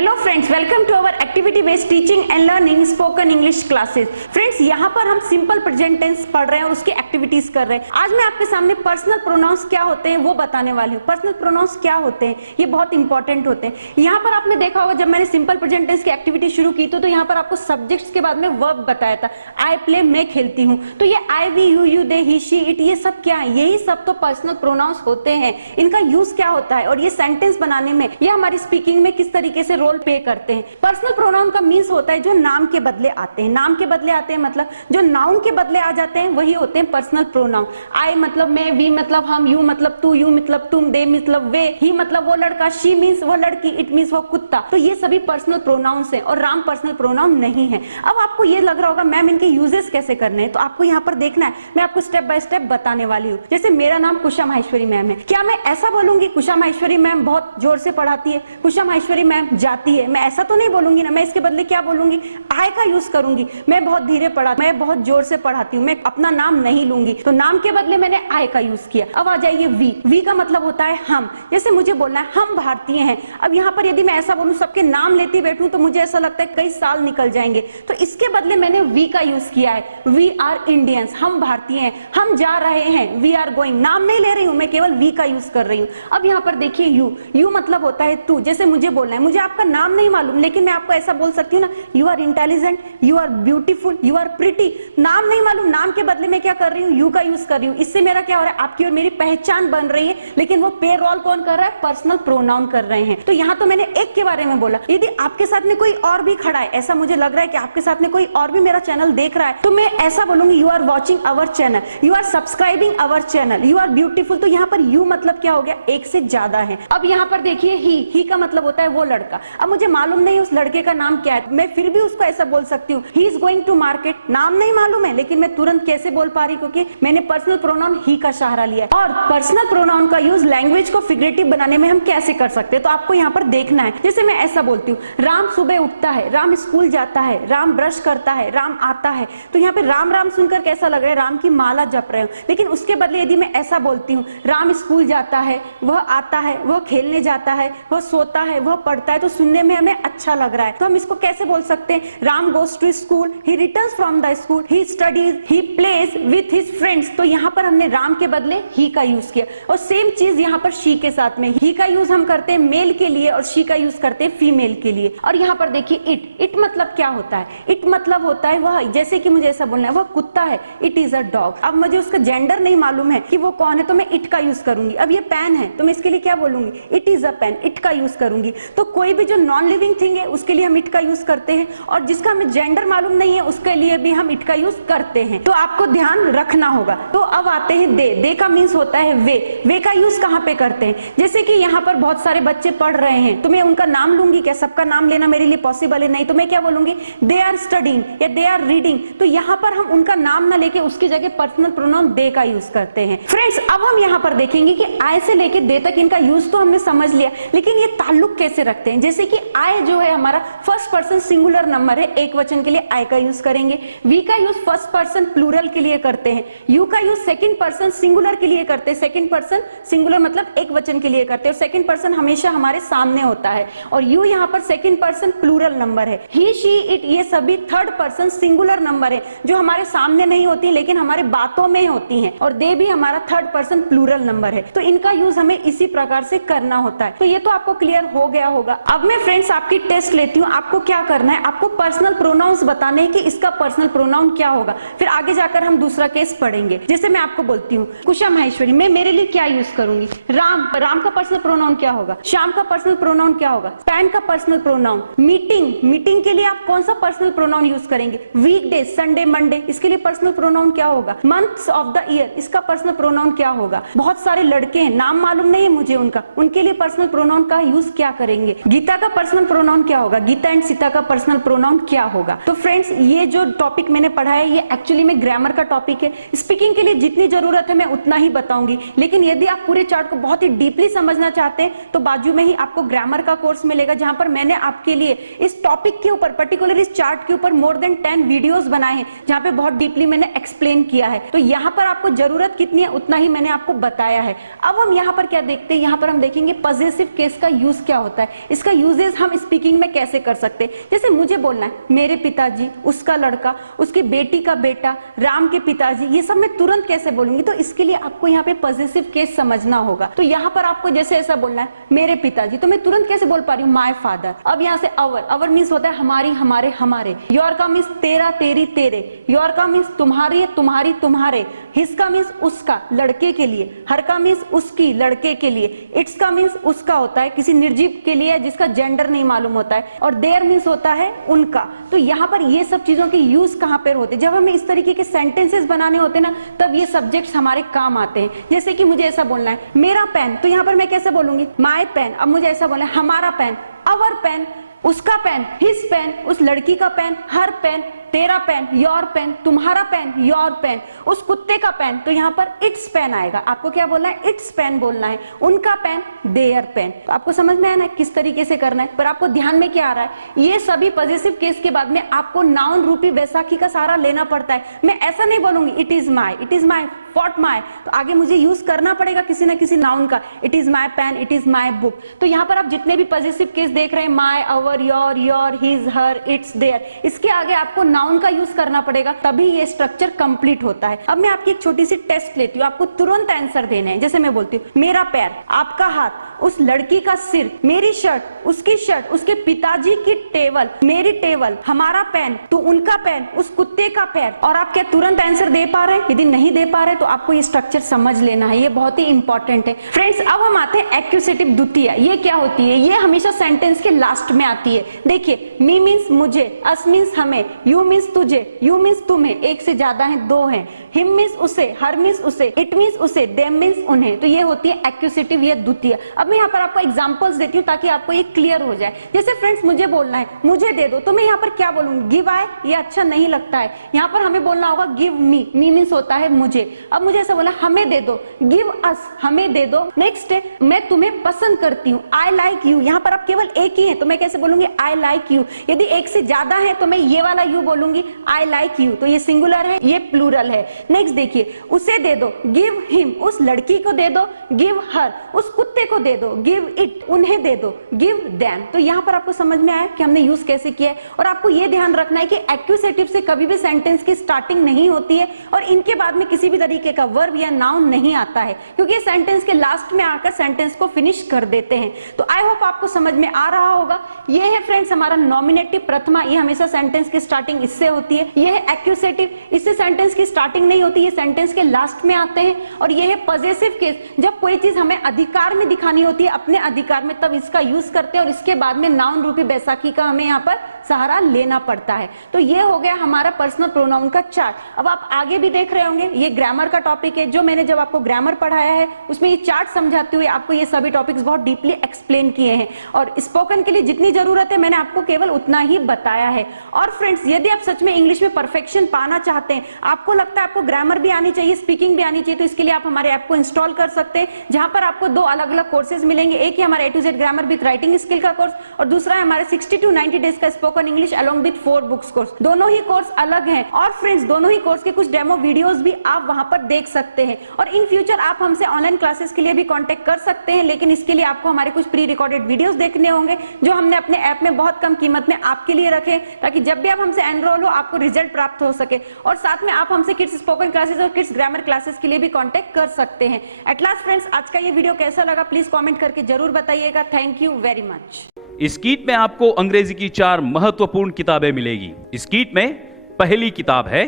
Hello friends, welcome to our activity based teaching and learning spoken English classes. Friends, यहाँ पर हम simple present tense पढ़ रहे हैं और उसकी एक्टिविटीज कर रहे हैं। आज मैं आपके सामने पर्सनल प्रोनाउंस क्या होते हैं वो बताने वाली हूँ। पर्सनल प्रोनाउंस क्या होते हैं, ये बहुत इंपॉर्टेंट होते हैं। यहाँ पर आपने देखा होगा, जब मैंने सिंपल प्रेजेंट टेंस की एक्टिविटी शुरू की तो यहाँ पर आपको सब्जेक्ट्स के बाद में वर्ब बताया था। आई प्ले, मैं खेलती हूँ। तो ये I, we, you, you, they, he, she, it, ये सब क्या है? यही सब तो पर्सनल प्रोनाउंस होते हैं। इनका यूज क्या होता है और ये सेंटेंस बनाने में या हमारी स्पीकिंग में किस तरीके से रोल प्ले करते हैं। पर्सनल प्रोनाउन का मीन्स होता है जो नाम के बदले आते हैं। नाम के बदले आते हैं मतलब जो नाउन के बदले आ जाते हैं वही होते हैं पर्सनल प्रोनाउन। आई मतलब मैं, वी मतलब हम, यू मतलब तू, यू मतलब तुम, दे मतलब वे, ही मतलब वो लड़का, शी मीन्स वो लड़की, इट मीन्स वो कुत्ता। तो ये सभी पर्सनल प्रोनाउंस हैं और राम पर्सनल प्रोनाउन नहीं है। अब आपको ये लग रहा होगा मैम इनके यूजेस कैसे करने हैं, तो आपको यहाँ पर देखना है। मैं आपको स्टेप बाय स्टेप बताने वाली हूँ। जैसे मेरा नाम कुशा माहेश्वरी मैम है, क्या मैं ऐसा बोलूंगी कुशा माहेश्वरी मैम बहुत जोर से पढ़ाती है, कुशा माहेश्वरी मैम जाती है? मैं ऐसा तो नहीं बोलूंगी ना। मैं इसके बदले क्या बोलूंगी? आई का यूज करूंगी। मैं बहुत धीरे पढ़ाती, मैं बहुत जोर से पढ़ाती हूँ, मैं अपना नाम नहीं लूंगी। तो नाम के बदले मैंने आई का यूज किया। अब आ जाइए वी। वी का मतलब होता है हम। जैसे मुझे बोलना है हम भारतीय हैं। अब यहाँ पर यदि मैं ऐसा बोलूं, सबके नाम लेती बैठूं, तो मुझे ऐसा लगता है कई साल निकल जाएंगे। तो इसके बदले मैंने वी का यूज किया है। वी आर इंडियंस, हम भारतीय हैं, हम जा रहे हैं, वी आर गोइंग। नाम नहीं ले रही हूं, मैं केवल वी का यूज कर रही हूँ। अब यहाँ पर देखिए यू। यू मतलब होता है तू। जैसे मुझे बोलना है, मुझे आपका नाम नहीं मालूम, लेकिन मैं आपको ऐसा बोल सकती हूँ ना, you are intelligent, you are beautiful, you are pretty. नाम नहीं मालूम, नाम के बदले मैं क्या कर रही हूँ? यू का यूज कर रही हूँ। इससे मेरा क्या हो रहा है? आपकी और मेरी पहचान बन रही है। लेकिन वो पे रोल कौन कर रहा है? पर्सनल प्रोनाउन कर रहे हैं। तो यहाँ तो मैंने एक के बारे में बोला। यदि आपके साथ में कोई और भी खड़ा है, ऐसा मुझे लग रहा है कि आपके साथ में कोई और भी मेरा चैनल देख रहा है, तो मैं ऐसा बोलूंगी, you are watching our channel, you are subscribing our channel, you are beautiful. तो यहाँ पर यू मतलब क्या हो गया? एक से ज्यादा है। अब यहाँ पर देखिए ही का मतलब होता है वो लड़का। अब मुझे मालूम नहीं उस लड़के का नाम क्या है, मैं फिर भी उसको ऐसा बोल सकती हूँ, he is going to market. नाम नहीं मालूम है, लेकिन मैं तुरंत कैसे बोल पा रही? क्योंकि मैंने पर्सनल प्रोनाउन ही का सहारा लिया है। और पर्सनल प्रोनाउन का यूज लैंग्वेज को फिगरेटिव बनाने में हम कैसे कर सकते हैं, तो आपको यहाँ पर देखना है। जैसे मैं ऐसा बोलती हूँ, राम सुबह उठता है, राम स्कूल जाता है, राम ब्रश करता है, राम आता है। तो यहाँ पे राम राम सुनकर कैसा लग रहा है? राम की माला जप रहे हो। लेकिन उसके बदले यदि मैं ऐसा बोलती हूँ, राम स्कूल जाता है, वह आता है, वह खेलने जाता है, वह सोता है, वह पढ़ता है, तो सुनने में हमें अच्छा लग रहा है। तो हम इसको कैसे बोल सकते हैं? Ram goes to school, he returns from the school, he studies, he plays with his friends. तो यहाँ पर हमने राम के बदले ही का यूज किया। और सेम चीज यहाँ पर शी के साथ में, ही का यूज हम करते हैं मेल के लिए और शी का यूज करते हैं फीमेल के लिए। और यहाँ पर देखिए इट मतलब क्या होता है? इट मतलब होता है वह, जैसे कि मुझे ऐसा बोलना है, वह कुत्ता है, इट इज अ डॉग। अब मुझे उसका जेंडर नहीं मालूम है कि वो कौन है, तो मैं इट का यूज करूंगी। अब ये पेन है, तो मैं इसके लिए क्या बोलूंगी? It is a pen, it का यूज करूंगी। तो कोई भी जो नॉन लिविंग थिंग है उसके लिए हम इट का यूज करते हैं, और जिसका हमें जेंडर मालूम नहीं है उसके लिए भी हम इट का यूज करते हैं। तो आपको ध्यान रखना होगा। तो अब आते हैं दे। दे का मीन्स होता है वे का यूज कहाँ पे करते हैं? जैसे कि यहाँ पर बहुत सारे बच्चे पढ़ रहे हैं, तो मैं उनका नाम लूंगी क्या? सबका नाम लेना मेरे लिए पॉसिबल है नहीं, तो मैं क्या बोलूंगी? दे आर स्टडीइंग या दे आर रीडिंग। तो यहाँ पर हम उनका नाम ना लेके उसकी जगह पर्सनल प्रोनाउन दे का यूज करते हैं। फ्रेंड्स, अब हम यहाँ पर देखेंगे कि आई से लेके दे तक इनका यूज तो हमने समझ लिया, लेकिन ये ताल्लुक कैसे रखते हैं। जैसे कि आई जो है हमारा फर्स्ट पर्सन सिंगुलर नंबर है, एक वचन के लिए आई का यूज करेंगे। वी का यूज फर्स्ट पर्सन प्लूरल के लिए करते हैं। यू का यूज सेकंड पर्सन सिंगुलर के लिए करते हैं। सेकंड पर्सन सिंगुलर मतलब एक वचन के लिए करते हैं, और सेकंड पर्सन हमेशा हमारे सामने होता है। और यू यहाँ पर सेकंड पर्सन प्लूरल नंबर है। ही, शी, इट, ये सभी थर्ड पर्सन सिंगुलर नंबर है जो हमारे सामने नहीं होती लेकिन हमारे बातों में होती हैं। और दे भी हमारा थर्ड पर्सन प्लूरल नंबर है। तो इनका यूज हमें इसी प्रकार से करना होता है। तो ये तो आपको क्लियर हो गया होगा। अब मैं फ्रेंड्स आपकी टेस्ट लेती हूँ। आपको क्या करना है? आपको पर्सनल प्रोनाउंस बताने कि इसका पर्सनल प्रोनाउन क्या होगा, फिर आगे जाकर हम दूसरा केस पढ़ेंगे। जैसे मैं आपको बोलती हूँ कुशा माहेश्वरी, मैं मेरे लिए क्या यूज करूंगी? राम का पर्सनल प्रोनाउन क्या होगा? श्याम का पर्सनल प्रोनाउन क्या होगा? पैन का पर्सनल प्रोनाउन। मीटिंग के लिए आप कौन सा पर्सनल प्रोनाउन यूज करेंगे? वीकडे, संडे, मंडे, इसके लिए पर्सनल प्रोनाउन क्या होगा? मंथ्स ऑफ द ईयर, इसका पर्सनल प्रोनाउन क्या होगा? बहुत सारे लड़के हैं, नाम मालूम नहीं है मुझे उनका, उनके लिए पर्सनल प्रोनाउन का यूज क्या करेंगे? गीता का पर्सनल प्रोनाउन क्या होगा? गीता एंड सीता का पर्सनल प्रोनाउन क्या होगा? तो फ्रेंड्स, ये जो टॉपिक मैंने पढ़ा है ये एक्चुअली में ग्रामर का टॉपिक है। स्पीकिंग के लिए जितनी जरूरत है मैं उतना ही बताऊंगी, लेकिन यदि आप पूरे चार्ट को बहुत ही डीपली समझना चाहते हैं तो बाजू में ही आपको ग्रामर का कोर्स मिलेगा, जहां पर मैंने आपके लिए इस टॉपिक के ऊपर, पर्टिकुलर इस चार्ट के ऊपर मोर देन 10 वीडियोस बनाए हैं, जहां पे बहुत डीपली मैंने एक्सप्लेन किया है। तो यहाँ पर आपको जरूरत कितनी है उतना ही मैंने आपको बताया है। अब हम यहाँ पर क्या देखते हैं? यहाँ पर हम देखेंगे पॉजेसिव केस का यूज क्या होता है। इसका यूज यूजेस हम स्पीकिंग में कैसे कर सकते हैं। जैसे मुझे बोलना है मेरे पिताजी, उसका लड़का, उसकी बेटी का बेटा, राम के पिताजी, ये सब मैं तुरंत कैसे बोलूंगी। तो इसके लिए आपको यहाँ पे पॉजिटिव केस समझना होगा। तो यहाँ पर आपको जैसे ऐसा बोलना है मेरे पिताजी, तो मैं तुरंत कैसे बोल पा रही हूँ माय फादर। अब यहाँ से अवर मीन्स होता है हमारी, हमारे, हमारे। योर का मीन्स तेरा, तेरी, तेरे। योर का मीन्स तुम्हारी, तुम्हारी, तुम्हारे। हिज का मीन्स उसका, लड़के के लिए। हर का मीन्स उसकी, लड़के के लिए। इट्स का मीन्स उसका होता है किसी निर्जीव के लिए जिसका जेंडर नहीं मालूम होता है। और देयर मीन्स होता है उनका। तो यहाँ पर ये सब चीजों के यूज कहाँ पर होते हैं, जब हमें इस तरीके के सेंटेंसेस बनाने होते हैं ना, तब ये सब्जेक्ट्स हमारे काम आते हैं। जैसे कि मुझे ऐसा बोलना है मेरा पेन, तो यहाँ पर मैं कैसे बोलूंगी माय पेन। अब मुझे ऐसा बोलना है हमारा पेन, अवर पेन, उसका पेन, हिज पेन, उस लड़की का पेन, हर पेन, तेरा पेन, योर पेन, तुम्हारा पेन, योर पेन, उस कुत्ते का पेन, तो यहाँ पर इट्स पेन आएगा। आपको क्या बोलना है, इट्स पेन बोलना है। उनका पेन, देयर पेन। तो आपको समझ में आया ना किस तरीके से करना है। पर आपको ध्यान में क्या आ रहा है, ये सभी पॉजिटिव केस के बाद में आपको नाउन रूपी वैसाखी का सहारा लेना पड़ता है। मैं ऐसा नहीं बोलूंगी इट इज माई, फॉट माई, तो आगे मुझे यूज करना पड़ेगा किसी ना किसी नाउन का। It is my pen, it is my book. तो यहाँ पर आप जितने भी पॉजिटिव केस देख रहे हैं, my, our, your, his, her, its, their, इसके आगे आपको नाउन का यूज करना पड़ेगा, तभी ये स्ट्रक्चर कंप्लीट होता है। अब मैं आपकी एक छोटी सी टेस्ट लेती हूँ, आपको तुरंत आंसर देने हैं। जैसे मैं बोलती हूँ मेरा पैर, आपका हाथ, उस लड़की का सिर, मेरी शर्ट, उसके पिताजी की टेबल, मेरी टेबल, हमारा पेन, तो उनका पेन, उस कुत्ते का पैर। और आप क्या तुरंत आंसर दे पा रहे हैं? यदि नहीं दे पा रहे तो आपको ये स्ट्रक्चर समझ लेना है, ये बहुत ही इंपॉर्टेंट है। फ्रेंड्स, अब हम आते हैं एक्यूसेटिव द्वितीय। ये क्या होती है? ये हमेशा सेंटेंस के लास्ट में आती है। देखिए, मी मीन्स मुझे, अस मीन्स हमें, यू मीन्स तुझे, यू मीन्स तुम्हें, एक से ज्यादा है, दो हैं, हिम मीन्स उसे, हर मीन्स उसे, इट मीन्स उसे, देम मीन्स उन्हें। तो ये होती है एक्यूसेटिव या द्वितीय। अब मैं यहाँ पर आपको एग्जांपल्स देती हूँ ताकि आपको ये क्लियर हो जाए। जैसे फ्रेंड्स, मुझे बोलना है मुझे दे दो, तो मैं यहाँ पर क्या बोलूंगी, गिव आई, ये अच्छा नहीं लगता है। यहाँ पर हमें बोलना होगा गिव मी, मी मीन्स होता है मुझे। अब मुझे ऐसा बोला हमें दे दो, गिव अस, हमें दे दो। नेक्स्ट है मैं तुम्हें पसंद करती हूँ, आई लाइक यू। यहाँ पर आप केवल एक ही है तो मैं कैसे बोलूंगी, आई लाइक यू। यदि एक से ज्यादा है तो मैं ये वाला यू बोलूंगी, आई लाइक यू। तो ये सिंगुलर है, ये प्लूरल है। नेक्स्ट देखिए, उसे दे दो, गिव हिम, उस लड़की को दे दो, गिव हर, उस कुत्ते को दे दो, गिव इट, उन्हें दे दो, गिव देम। तो यहाँ पर आपको समझ में आया कि हमने यूज कैसे किया है। और आपको ये ध्यान रखना है कि एक्यूसेटिव से कभी भी सेंटेंस की स्टार्टिंग नहीं होती है और इनके बाद में किसी भी तरीके का वर्ब या नाउन नहीं आता है, क्योंकि ये सेंटेंस के लास्ट में आकर सेंटेंस को फिनिश कर देते हैं। तो आई होप आपको समझ में आ रहा होगा। ये है फ्रेंड्स हमारा नॉमिनेटिव प्रथमा, ये हमेशा सेंटेंस की स्टार्टिंग इससे होती है। ये है एक्यूसेटिव, इससे सेंटेंस की स्टार्टिंग नहीं होती, ये सेंटेंस के लास्ट में आते हैं। और ये है पॉजेसिव केस, जब कोई चीज हमें अधिकार में दिखानी होती है, अपने अधिकार में, तब इसका यूज करते हैं और इसके बाद में नाउन रूपी बैसाखी का हमें यहाँ पर सहारा लेना पड़ता है। तो ये हो गया हमारा पर्सनल प्रोनाउन का चार्ट। अब आप आगे भी देख रहे होंगे, ये ग्रामर का टॉपिक है। जो मैंने जब आपको ग्रामर पढ़ाया है उसमें ये चार्ट समझाते हुए आपको ये सभी टॉपिक्स बहुत डीपली एक्सप्लेन किए हैं। और स्पोकन के लिए जितनी जरूरत है मैंने आपको केवल उतना ही बताया है। और फ्रेंड्स, यदि आप सच में इंग्लिश में परफेक्शन पाना चाहते हैं, आपको लगता है आपको ग्रामर भी आनी चाहिए, स्पीकिंग भी आनी चाहिए, तो इसके लिए आप हमारे ऐप को इंस्टॉल कर सकते हैं, जहां पर आपको दो अलग अलग कोर्सेज मिलेंगे। एक है हमारा A to Z grammar with writing skill का कोर्स और दूसरा है हमारे 60 to 90 डेज का spoken English along with 4 books course. दोनों ही कोर्स अलग हैं और फ्रेंड्स दोनों ही कोर्स के कुछ डेमो वीडियोस भी आप वहां पर देख सकते हैं। और इन फ्यूचर आप हमसे ऑनलाइन क्लासेस के लिए भी कांटेक्ट कर सकते हैं, लेकिन इसके लिए आपको हमारे कुछ प्री रिकॉर्डेड वीडियोस देखने होंगे जो हमने अपने ऐप में बहुत कम कीमत में आपके लिए रखे, ताकि जब भी आप हमसे एनरोल हो आपको रिजल्ट प्राप्त हो सके। और साथ में आप हमसे किड्स स्पोकन क्लासेस और किड्स ग्रामर क्लासेस के लिए भी कांटेक्ट कर सकते हैं। एट लास्ट फ्रेंड्स, आज का ये वीडियो कैसा लगा प्लीज कमेंट करके जरूर बताइएगा। Thank you very much. इस किट में आपको अंग्रेजी की 4 महत्वपूर्ण किताबें मिलेगी। इस किट में पहली किताब है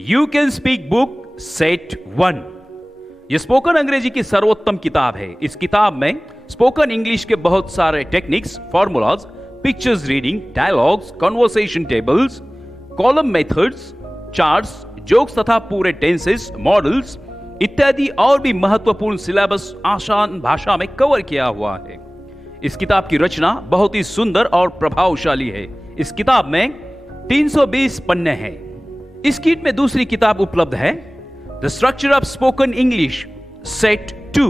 you can speak book set 1। यह स्पोकन अंग्रेजी की सर्वोत्तम किताब है। इस किताब में स्पोकन इंग्लिश के बहुत सारे techniques, formulas, pictures reading, dialogues, conversation tables, column methods, charts, jokes तथा पूरे टेंसेस, मॉडल्स इत्यादि और भी महत्वपूर्ण सिलेबस आसान भाषा में कवर किया हुआ है। इस किताब की रचना बहुत ही सुंदर और प्रभावशाली है। इस किताब में 320 पन्ने हैं। इस किट में दूसरी किताब उपलब्ध है the structure of spoken English set 2।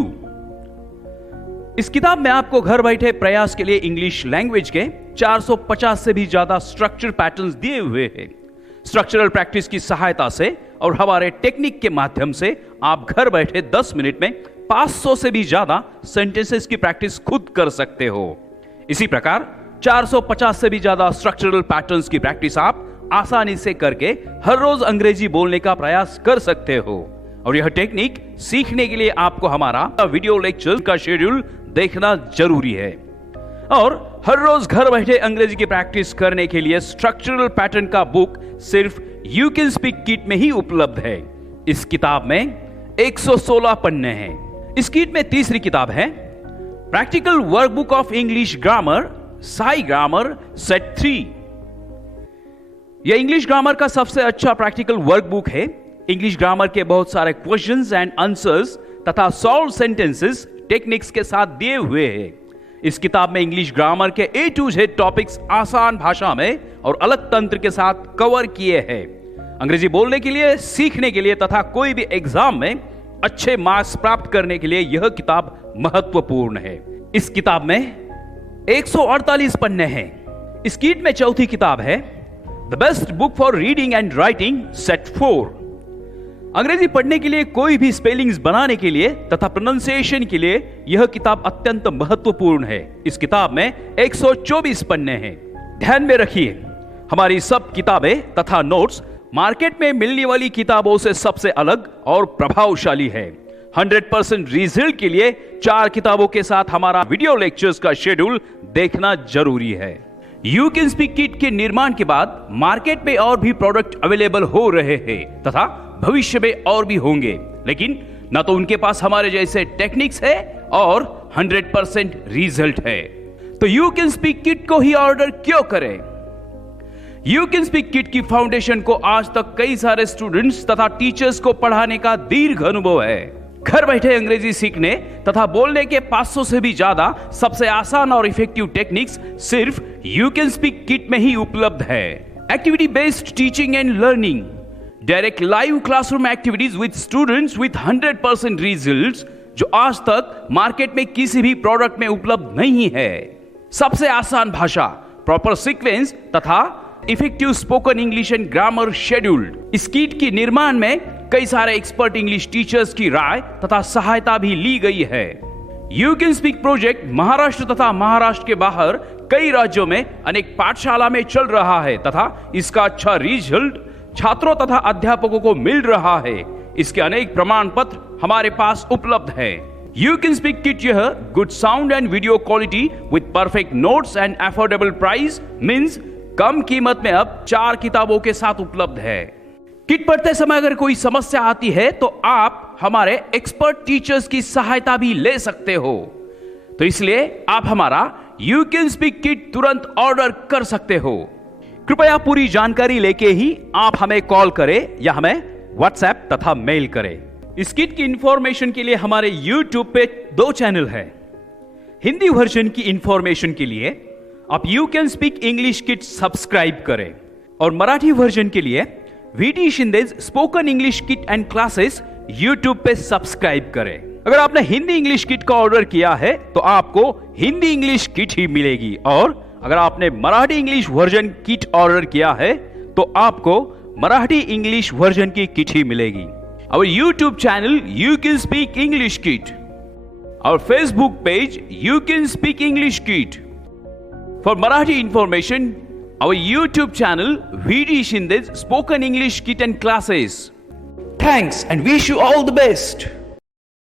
इस किताब में आपको घर बैठे प्रयास के लिए इंग्लिश लैंग्वेज के 450 से भी ज्यादा स्ट्रक्चर पैटर्न्स दिए हुए हैं। स्ट्रक्चरल प्रैक्टिस की सहायता से और हमारे टेक्निक के माध्यम से आप घर बैठे 10 मिनट में 500 से भी ज्यादा सेंटेंसेस की प्रैक्टिस खुद कर सकते हो। इसी प्रकार 450 से भी ज्यादा स्ट्रक्चरल पैटर्न्स की प्रैक्टिस आप आसानी से करके हर रोज अंग्रेजी बोलने का प्रयास कर सकते हो। और यह टेक्निक सीखने के लिए आपको हमारा वीडियो लेक्चर का शेड्यूल देखना जरूरी है। और हर रोज घर बैठे अंग्रेजी की प्रैक्टिस करने के लिए स्ट्रक्चरल पैटर्न का बुक सिर्फ यू कैन स्पीक किट में ही उपलब्ध है। इस किताब में 116 पन्ने हैं। इस किट में तीसरी किताब है practical workbook of English grammar Sai grammar set 3। यह इंग्लिश ग्रामर का सबसे अच्छा प्रैक्टिकल वर्कबुक है। इंग्लिश ग्रामर के बहुत सारे क्वेश्चंस एंड आंसर्स तथा सॉल्व सेंटेंसेस टेक्निक्स के साथ दिए हुए हैं। इस किताब में इंग्लिश ग्रामर के A to Z टॉपिक्स आसान भाषा में और अलग तंत्र के साथ कवर किए हैं। अंग्रेजी बोलने के लिए, सीखने के लिए तथा कोई भी एग्जाम में अच्छे मार्क्स प्राप्त करने के लिए यह किताब महत्वपूर्ण है। इस किताब में 148 पन्ने हैं। इस किट में चौथी किताब है the best book for reading and writing set 4। अंग्रेजी पढ़ने के लिए, कोई भी स्पेलिंग्स बनाने के लिए तथा प्रोनाउंसिएशन के लिए यह किताब अत्यंत महत्वपूर्ण है। इस किताब में 124 पन्ने हैं। ध्यान में रखिए, हमारी सब किताबें तथा नोट्स मार्केट में मिलने वाली किताबों से सबसे अलग और प्रभावशाली है। 100% रिजल्ट के लिए 4 किताबों के साथ हमारा वीडियो लेक्चर्स का शेड्यूल देखना जरूरी है। यू कैन स्पीक किट के निर्माण के बाद मार्केट में और भी प्रोडक्ट अवेलेबल हो रहे हैं तथा भविष्य में और भी होंगे, लेकिन ना तो उनके पास हमारे जैसे टेक्निक्स है और 100% रिजल्ट है। तो यू कैन स्पीक किट को ही ऑर्डर क्यों करें? यू कैन स्पीक किट की फाउंडेशन को आज तक कई सारे स्टूडेंट्स तथा टीचर्स को पढ़ाने का दीर्घ अनुभव है। घर बैठे अंग्रेजी सीखने तथा बोलने के 500 से भी ज्यादा सबसे आसान और इफेक्टिव टेक्निक्स सिर्फ यू कैन स्पीक किट में ही उपलब्ध है। Activity based teaching and learning, direct live classroom activities with students with 100% results, जो आज तक मार्केट में किसी भी प्रोडक्ट में उपलब्ध नहीं है। सबसे आसान भाषा, प्रॉपर सीक्वेंस तथा effective spoken English and grammar scheduled. इस किट के निर्माण में कई सारे एक्सपर्ट इंग्लिश टीचर्स की राय तथा सहायता भी ली गई है। You can speak project Maharashtra तथा महाराष्ट्र के बाहर कई राज्यों में अनेक पाठशाला में चल रहा है तथा इसका अच्छा रिजल्ट छात्रों तथा अध्यापकों को मिल रहा है। इसके अनेक प्रमाण पत्र हमारे पास उपलब्ध है। यू कैन स्पीक किट यह good sound and video quality with perfect notes and affordable price means कम कीमत में अब 4 किताबों के साथ उपलब्ध है। किट पढ़ते समय अगर कोई समस्या आती है तो आप हमारे एक्सपर्ट टीचर्स की सहायता भी ले सकते हो। तो इसलिए आप हमारा यू कैन स्पीक किट तुरंत ऑर्डर कर सकते हो। कृपया पूरी जानकारी लेके ही आप हमें कॉल करें या हमें व्हाट्सएप तथा मेल करें। इस किट की इंफॉर्मेशन के लिए हमारे YouTube पे 2 चैनल है। हिंदी वर्जन की इंफॉर्मेशन के लिए आप you can speak English kit subscribe करें और मराठी वर्जन के लिए VT Shinde's spoken English kit and classes YouTube पे सब्सक्राइब करें। अगर आपने हिंदी इंग्लिश किट का ऑर्डर किया है तो आपको हिंदी इंग्लिश किट ही मिलेगी, और अगर आपने Marathi English version kit order किया है तो आपको मराठी इंग्लिश वर्जन की किट ही मिलेगी। Our YouTube channel You Can Speak English Kit, our Facebook page You Can Speak English Kit. For Marathi information, our YouTube channel VD Shinde's Spoken English Kit and Classes. Thanks and wish you all the best.